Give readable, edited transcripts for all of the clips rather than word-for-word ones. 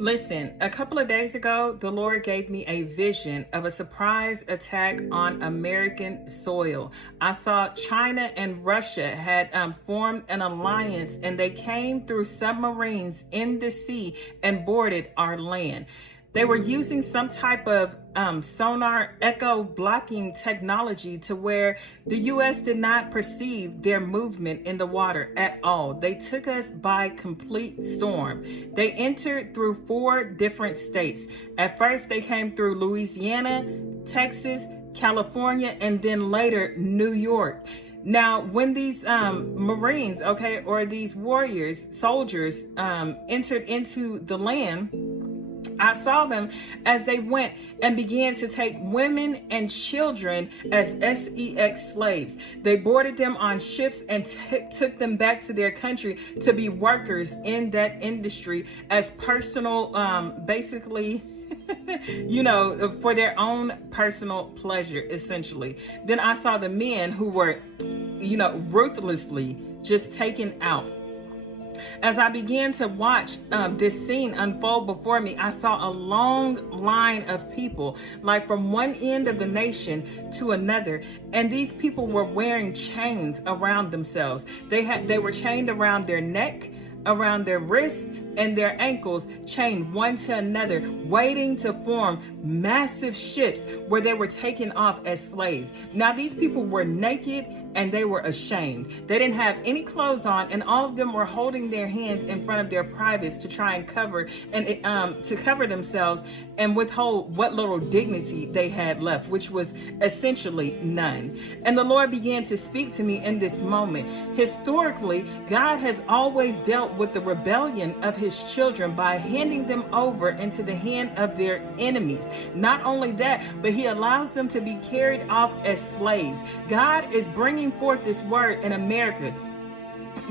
Listen, a couple of days ago, the Lord gave me a vision of a surprise attack on American soil. I saw China and Russia had formed an alliance, and they came through submarines in the sea and boarded our land. They were using some type of sonar echo blocking technology to where the U.S. did not perceive their movement in the water at all. They took us by complete storm. They entered through 4 different states. At first, they came through Louisiana, Texas, California, and then later New York. Now, when these Marines, or these warriors, soldiers, entered into the land, I saw them as they went and began to take women and children as sex slaves. They boarded them on ships and took them back to their country to be workers in that industry as personal, basically, for their own personal pleasure, essentially. Then I saw the men who were, ruthlessly just taken out. As I began to watch this scene unfold before me, I saw a long line of people, like from one end of the nation to another. And these people were wearing chains around themselves. They were chained around their neck, around their wrists, and their ankles, chained one to another, waiting to form massive ships where they were taken off as slaves. Now, these people were naked and they were ashamed. They didn't have any clothes on, and all of them were holding their hands in front of their privates to try and cover themselves and withhold what little dignity they had left, which was essentially none. And the Lord began to speak to me in this moment. Historically, God has always dealt with the rebellion of his children by handing them over into the hand of their enemies. Not only that, but he allows them to be carried off as slaves. God is bringing forth this word in America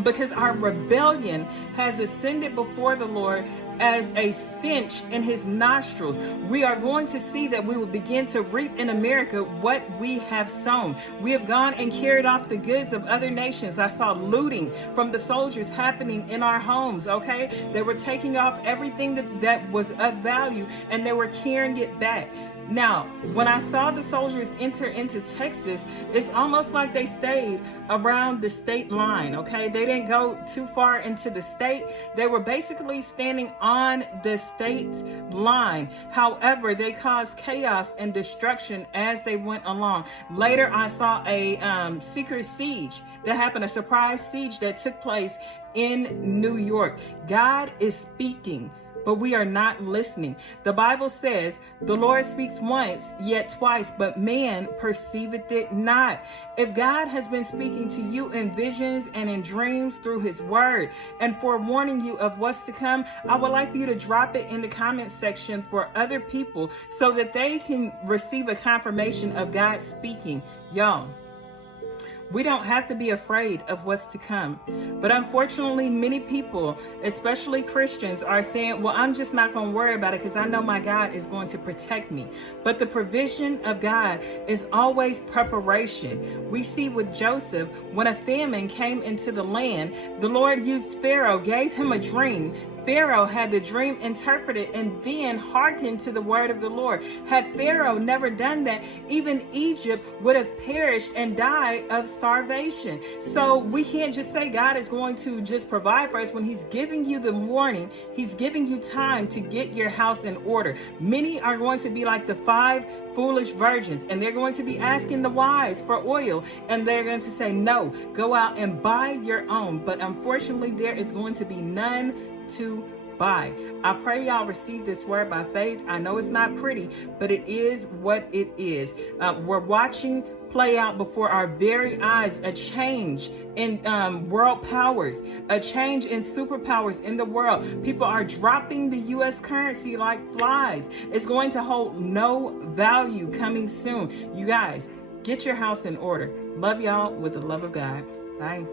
because our rebellion has ascended before the Lord as a stench in his nostrils. We are going to see that we will begin to reap in America what we have sown. We have gone and carried off the goods of other nations. I saw looting from the soldiers happening in our homes, They were taking off everything that was of value, and they were carrying it back. Now, when I saw the soldiers enter into Texas, it's almost like they stayed around the state line, They didn't go too far into the state. They were basically standing on the state line. However, they caused chaos and destruction as they went along. Later, I saw a secret siege that happened, a surprise siege that took place in New York. God is speaking, but we are not listening. The Bible says, the Lord speaks once, yet twice, but man perceiveth it not. If God has been speaking to you in visions and in dreams through his word and forewarning you of what's to come, I would like for you to drop it in the comment section for other people so that they can receive a confirmation of God speaking. Y'all, we don't have to be afraid of what's to come. But unfortunately, many people, especially Christians, are saying, well, I'm just not going to worry about it because I know my God is going to protect me. But the provision of God is always preparation. We see with Joseph, when a famine came into the land, the Lord used Pharaoh, gave him a dream. Pharaoh had the dream interpreted and then hearkened to the word of the Lord. Had Pharaoh never done that, even Egypt would have perished and died of starvation. So we can't just say God is going to just provide for us when he's giving you the warning. He's giving you time to get your house in order. Many are going to be like the 5 foolish virgins, and they're going to be asking the wise for oil, and they're going to say, no, go out and buy your own. But unfortunately, there is going to be none to buy. I pray y'all receive this word by faith. I know it's not pretty, but it is what it is. We're watching play out before our very eyes a change in world powers, a change in superpowers in the world. People are dropping the U.S. currency like flies. It's going to hold no value coming soon. You guys, get your house in order. Love y'all with the love of God. Bye.